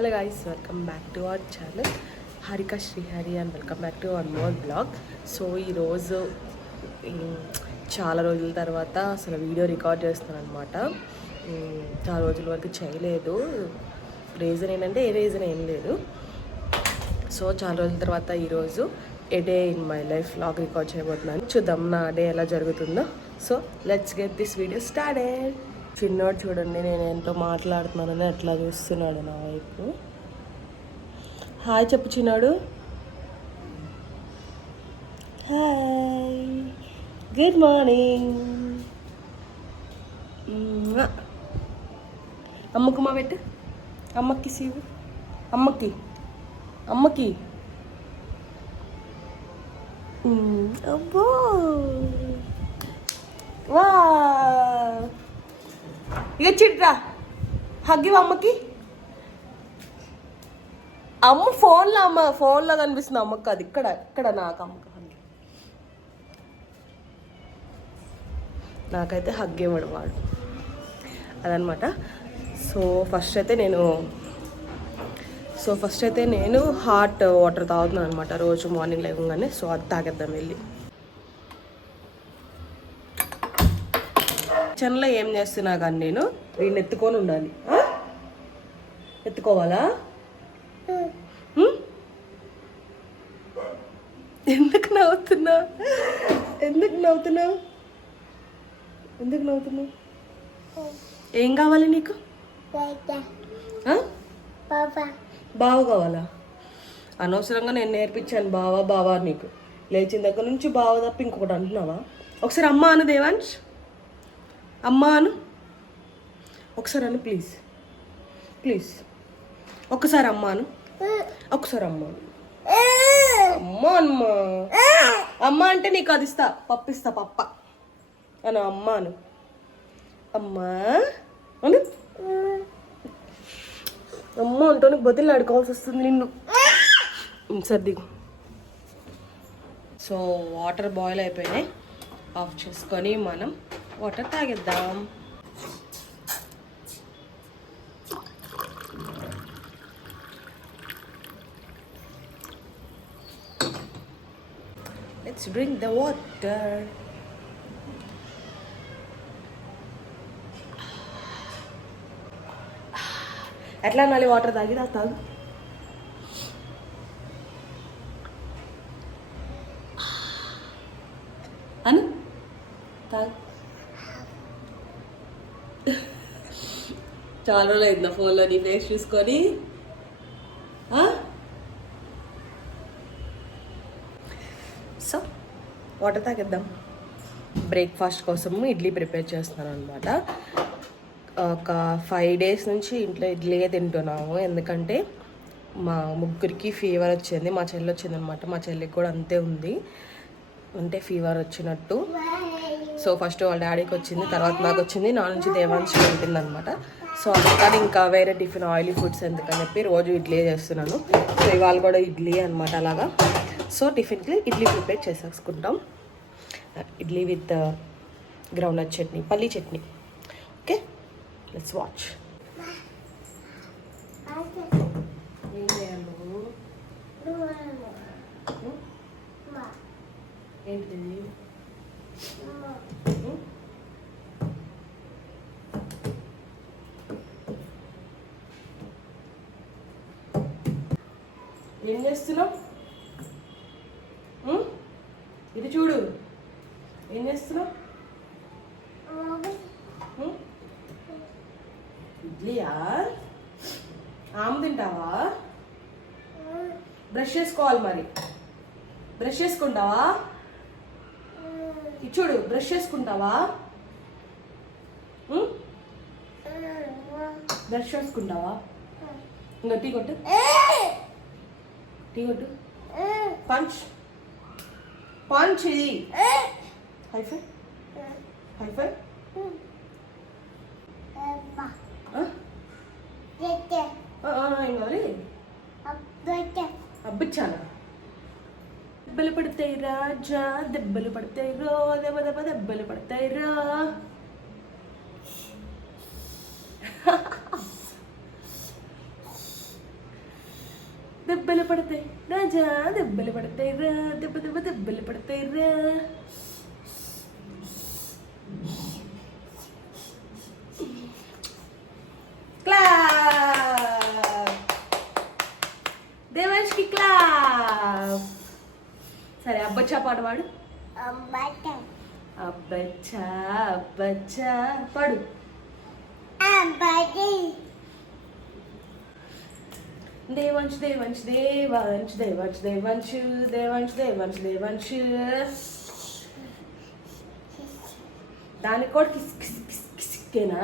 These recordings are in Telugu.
Hello guys, welcome back to our channel Harika Srihari and welcome back to our more blog. So ఈరోజు చాలా రోజుల తర్వాత అసలు వీడియో రికార్డ్ చేస్తున్నాను అనమాట. చాలా రోజుల వరకు చేయలేదు. రీజన్ ఏంటంటే ఏ రీజన్ ఏం లేదు. సో చాలా రోజుల తర్వాత ఈరోజు a day in my life vlog record చేయబోతున్నాను. చూద్దాం నా డే ఎలా జరుగుతుందో. So let's get this video started. చిన్నోడు చూడండి, నేను ఎంతో మాట్లాడుతున్నానని ఎట్లా చూస్తున్నాడు నా వైపు. హాయ్ చెప్పు చిన్నాడు. Hi, good morning. అమ్మకు మా పెట్టు, అమ్మకి సీవు, అమ్మకి అమ్మకి. అబ్బో వా, ఇక చిట్రా హగ్గివ అమ్మకి. అమ్మ ఫోన్లో కనిపిస్తుంది అమ్మకి. అది ఇక్కడ ఇక్కడ నాకు అమ్మకి హగ్గి. నాకైతే హగ్ ఇవ్వడు వాడు, అదనమాట. సో ఫస్ట్ అయితే నేను హాట్ వాటర్ తాగుతున్నాను అనమాట రోజు మార్నింగ్ లేవగానే. సో అది తాగేద్దాం వెళ్ళి. కిచెన్లో ఏం చేస్తున్నా కానీ నేను వీడిని ఎత్తుకొని ఉండాలి. ఎత్తుకోవాలా? ఎందుకు నవ్వుతున్నావు? ఏం కావాలి నీకు? బావ కావాలా? అనవసరంగా నేను నేర్పించాను బావా నీకు. లేచిన దగ్గర నుంచి బావ తప్ప ఇంకొకటి అంటున్నావా? ఒకసారి అమ్మ అను దేవాంశ్, అమ్మ అను ఒకసారి అను ప్లీజ్. ఒక్కసారి అమ్మ అను, ఒకసారి అమ్మ అను. అమ్మ అంటే నీకు అది ఇస్తా, పప్పిస్తా, పప్ప అను. అమ్మ అను, అమ్మా అను. అమ్మ అంటూ నీకు బదులు ఆడుకోవాల్సి వస్తుంది నిన్ను. సర్దిగు. సో వాటర్ బాయిల్ అయిపోయినాయి, ఆఫ్ చేసుకొని మనం వాటర్ తాగేద్దాం. Let's drink the water. ఎట్లా అనాలి? వాటర్ తాగిదా? తాగు. అను తాగు. చాలా రోజులు అయింది నా ఫోన్లో నీ ఫేస్ చూసుకొని. So water తాగేద్దాం. బ్రేక్ఫాస్ట్ కోసం ఇడ్లీ ప్రిపేర్ చేస్తున్నాను అనమాట. ఒక 5 days నుంచి ఇంట్లో ఇడ్లీయే తింటున్నాము. ఎందుకంటే మా ముగ్గురికి ఫీవర్ వచ్చింది. మా చెల్లి వచ్చిందనమాట. మా చెల్లికి కూడా అంతే ఉంది, అంటే ఫీవర్ వచ్చినట్టు. సో ఫస్ట్ వాళ్ళ డాడీకి వచ్చింది, తర్వాత నాకు వచ్చింది, నా నుంచి దేవాంశ్ ఉంటుందన్నమాట. సో అందుకని ఇంకా వేరే టిఫిన్ ఆయిలీ ఫుడ్స్ ఎందుకని చెప్పి రోజు ఇడ్లీ చేస్తున్నాను. సో ఇవాళ కూడా ఇడ్లీ అనమాట అలాగా. సో టిఫిన్కి ఇడ్లీ ప్రిపేర్ చేసేసుకుంటాం. ఇడ్లీ విత్ గ్రౌండ్నట్ చట్నీ, పల్లీ చట్నీ. Okay, let's watch. ఏం చేయాలి నువ్వు? ఏంటిది? ఏం చేస్తున్నావు? ఇది చూడు, ఏం చేస్తున్నావు? ఇడ్లీయా? ఆమె తింటావా? బ్రష్ చేసుకోవాలి మరి. బ్రష్ చేసుకుంటావా? ఇది చూడు, బ్రష్ చేసుకుంటావా? బ్రష్ చేసుకుంటావా? ఇంకా టీ కొట్టు, టీ కొట్టు. పంచ్ ఇది. హైఫై ఏం కావాలి? అబ్బిచ్చానా? దెబ్బలు పడతాయి రాజా, దెబ్బలు పడతాయి రో, దెబ్బలు పడతాయి రా. పడతాయి రాజా, దెబ్బలు పడతాయి రా, దెబ్బ దెబ్బ దెబ్బలు పడతాయి రా. దేవాంష్కి క్లాప్. సరే అబ్బచ్చా పాట పాడు. అబ్బచ్చా అబ్బచ్చా పాడు. దేవాంశ్ దేవాంశ్ దేవాంశ్ దేవాంశ్ దేవాంశ్ దేవాంశ్ దేవాంశ్ దేవాంశ్. దానికి కూడా కిస్ కిస్ కిస్ కిస్కేనా?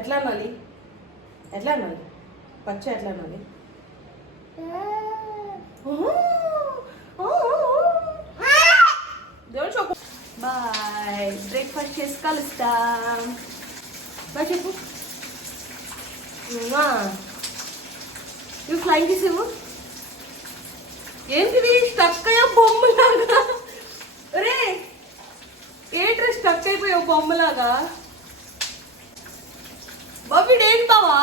ఎట్లా అనాలి? ఎట్లా అనాలి? పచ్చ ఎట్లా అనాలి? బాయ్. బ్రేక్ఫాస్ట్ చేసి కలుస్తాం. బాయ్ చెప్పు. ఇవి ఫ్లైంగ్ కిస్ ఇవ్వు. ఏంటిది స్టక్ అయ్యా బొమ్మలాగా? రే ఏంట్రా స్టక్ అయిపోయావు బొమ్మలాగా? బాబీ ఏంటి బావా?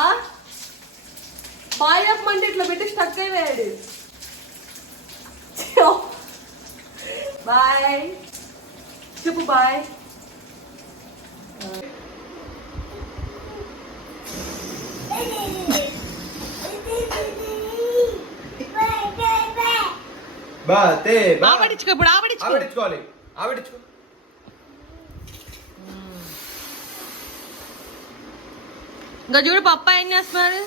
బాయ్ చెప్పమంటే ఇట్లా పెట్టి స్టక్ అయిపోయాడు. బాయ్ చెప్పు. బాయ్. ఆవిడించుకోవాలి. ఇంకా చూడు పప్ప ఏం చేస్తున్నారు.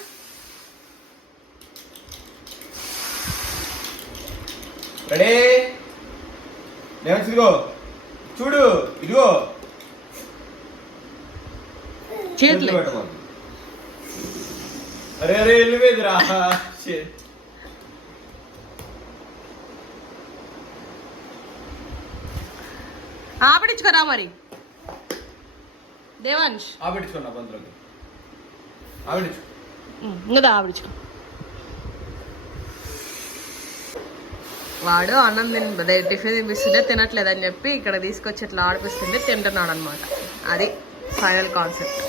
రెడీ? ఇదిగో చూడు, ఇదిగో చేతులు. అరే అరే వెళ్ళిపోయిందిరా. ఆపడించుకోరా మరి దేవాంశ్. ఆవిడించుకున్నా బంధువులకి. ఆవిడించు ఇంకా ఆవిడించుకో. వాడు అన్నం తిన టిఫిన్ తినిపిస్తుంటే తినట్లేదని చెప్పి ఇక్కడ తీసుకొచ్చి ఇట్లా ఆడిపిస్తుంటే తింటున్నాడు అనమాట. అది ఫైనల్ కాన్సెప్ట్.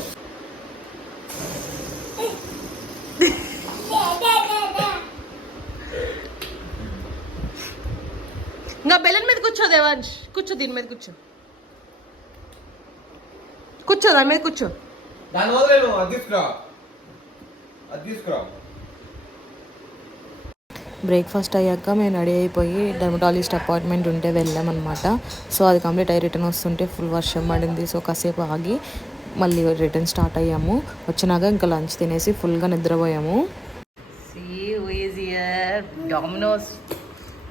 ఇంకా బెలూన్ మీద కూర్చో దేవాంశ్. కూర్చో, దీని మీద కూర్చో. కూర్చో, దాని మీద కూర్చో. దాని వదిలేను. అది తీసుకురా, అది తీసుకురా. బ్రేక్ఫాస్ట్ అయ్యాక మేము రెడీ అయిపోయి డెర్మటాలజిస్ట్ అపాయింట్మెంట్ ఉంటే వెళ్ళామన్నమాట. సో అది కంప్లీట్ అయ్యి రిటర్న్ వస్తుంటే ఫుల్ వర్షం పడింది. సో కాసేపు ఆగి మళ్ళీ రిటర్న్ స్టార్ట్ అయ్యాము. వచ్చినాక ఇంకా లంచ్ తినేసి ఫుల్గా నిద్రపోయాము. Domino's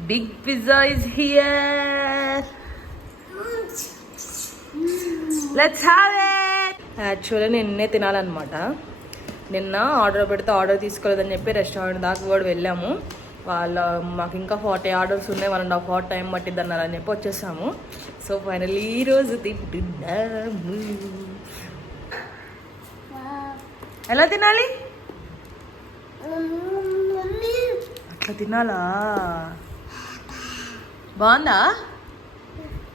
big pizza is here. Let's have it. Actually నిన్నే తినాలన్నమాట. నిన్న ఆర్డర్ పెడితే ఆర్డర్ తీసుకోలేదని చెప్పి రెస్టారెంట్ దాకా కూడా వెళ్ళాము. మాకు ఇంకా 40 ఆర్డర్స్ ఉన్నాయి, 1.5 hour టైం పట్టిద్ది అన్నారని చెప్పి వచ్చేసాము. సో ఫైనల్లీ ఈరోజు తింటున్నాము. ఎలా తినాలి? అట్లా తినాలా? బాగుందా?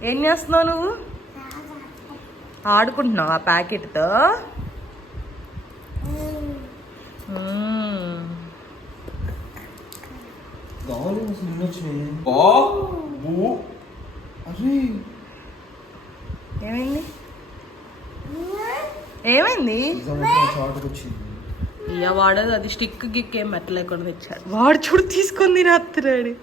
ఏం చేస్తున్నావు నువ్వు? ఆడుకుంటున్నావు ఆ ప్యాకెట్తో? ఏమైంది? ఏమైంది? ఇక వాడు అది స్టిక్ గిక్ ఏం పెట్టలేకుండా తెచ్చాడు. వాడు చూడు తీసుకొని తినేస్తున్నాడు.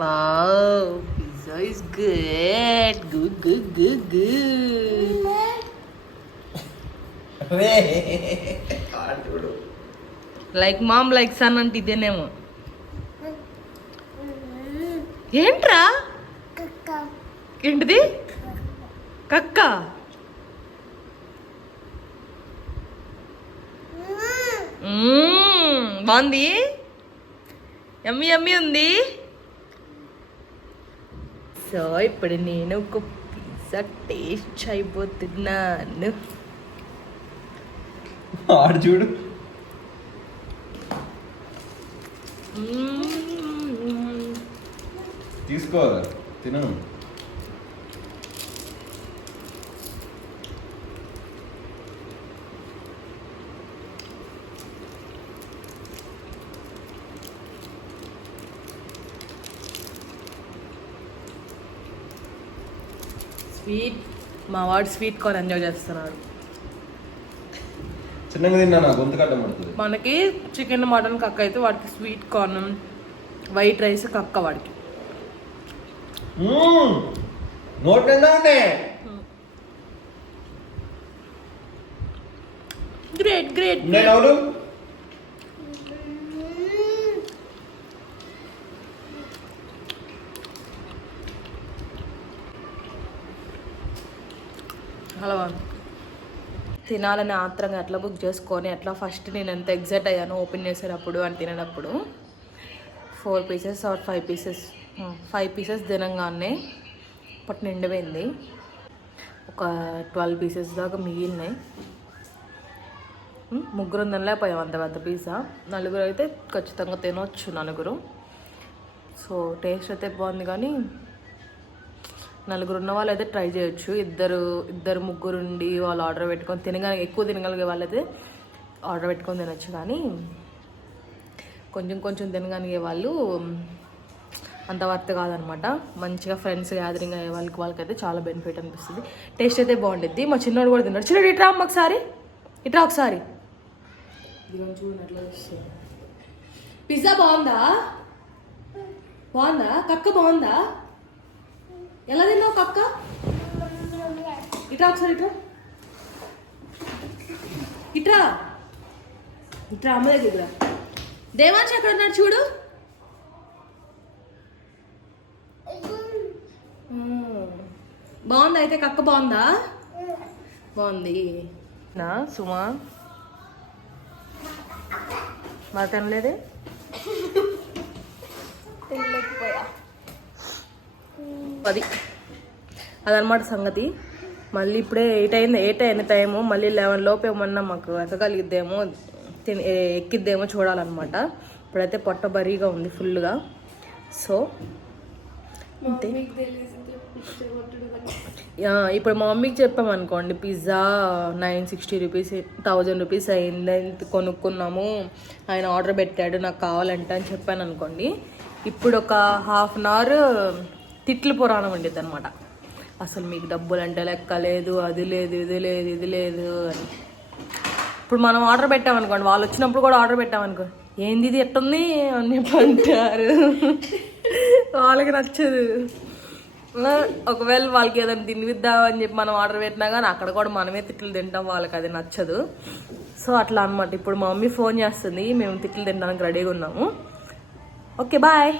Wow, pizza is good good good good good. Like mom like son అంటే ఇదేనేమో. ఏంట్రా? ఏంటిది? కక్క. బాగుంది, యమ్మీ యమ్మీ ఉంది. సో ఇప్పుడు నేను ఒక పిజ్జా టేస్ట్ అయిపోతున్నాను. ఆడు చూడు. తీసుకో తినను. స్వీట్ మా వాడు స్వీట్ కార్న్ ఎంజాయ్ చేస్తున్నాడు. చిన్నగా తిన్నా నా గొంతు కట్ట పడుతుంది. మనకి చికెన్ మటన్ కక్క అయితే వాడికి స్వీట్ కార్న్ వైట్ రైస్ కక్క వాడికి. నోట్ నిండా ఉండే. Great great. నేను ఎవరు? హలో తినాలని ఆత్రంగా ఎట్లా బుక్ చేసుకొని ఎట్లా ఫస్ట్ నేను ఎంత ఎగ్జైట్ అయ్యాను ఓపెన్ చేసేటప్పుడు అని తినేటప్పుడు 4 పీసెస్ ఆర్ 5 పీసెస్ 5 పీసెస్ తినంగానే పట్టు నిండిపోయింది. ఒక 12 పీసెస్ దాకా మిగిలినాయి. ముగ్గురు తినలేకపోయాం అంత పెద్ద పిజ్జా. 4 అయితే ఖచ్చితంగా తినవచ్చు 4. సో టేస్ట్ అయితే బాగుంది కానీ 4 ఉన్న వాళ్ళు అయితే ట్రై చేయొచ్చు. ఇద్దరు ముగ్గురు ఉండి వాళ్ళు ఆర్డర్ పెట్టుకొని ఎక్కువ తినగలిగే వాళ్ళైతే ఆర్డర్ పెట్టుకొని తినొచ్చు. కానీ కొంచెం తినగలిగే వాళ్ళు అంత వర్త్ కాదనమాట. మంచిగా ఫ్రెండ్స్ గ్యాదరింగ్ అయ్యే వాళ్ళకైతే చాలా బెనిఫిట్ అనిపిస్తుంది. టేస్ట్ అయితే బాగుంటుంది. మా చిన్నోడు కూడా తిన్నాడు. చిన్నోడు ఇట్రా అమ్మ ఒకసారి, ఇట్రా ఒకసారి. ఇది చూడనట్లు వస్తుంది. పిజ్జా బాగుందా? కక్క బాగుందా? ఎలా తిన్నావు కక్క? ఇట్రా ఒకసారి, ఇట్రా అమ్మ దగ్గర. దేవాంశ్ ఎక్కడ ఉన్నాడు చూడు. బాగుందా అయితే కక్క? బాగుంది నా సుమా. మరి తినలేదే. అదనమాట సంగతి. మళ్ళీ ఇప్పుడే 8 అయింది టైము. మళ్ళీ 11 లోపు ఏమన్నా మాకు ఎక్కగలిగిద్దేమో ఎక్కిద్దేమో చూడాలన్నమాట. ఇప్పుడైతే పొట్ట బరీగా ఉంది ఫుల్గా. సో అంతే. ఇప్పుడు మా మమ్మీకి చెప్పామనుకోండి పిజ్జా 960 రూపీస్ 1000 రూపీస్ అయింది, కొనుక్కున్నాము, ఆయన ఆర్డర్ పెట్టాడు నాకు కావాలంటే అని చెప్పాను అనుకోండి. ఇప్పుడు ఒక హాఫ్ అన్ అవర్ తిట్లు పురాణం ఉండిద్ది అనమాట. అసలు మీకు డబ్బులు అంటే లెక్క లేదు, అది లేదు, ఇది లేదు అని. ఇప్పుడు మనం ఆర్డర్ పెట్టామనుకోండి, వాళ్ళు వచ్చినప్పుడు కూడా ఆర్డర్ పెట్టామనుకోండి, ఏంది ఇది ఎట్టుంది అని అంటారు. వాళ్ళకి నచ్చదు. ఒకవేళ వాళ్ళకి ఏదైనా తినిపిద్దామని చెప్పి మనం ఆర్డర్ పెట్టినా కానీ అక్కడ కూడా మనమే తిట్లు తింటాం, వాళ్ళకి అది నచ్చదు. సో అట్లా అనమాట. ఇప్పుడు మా మమ్మీ ఫోన్ చేస్తుంది, మేము తిట్లు తినడానికి రెడీగా ఉన్నాము. Okay bye.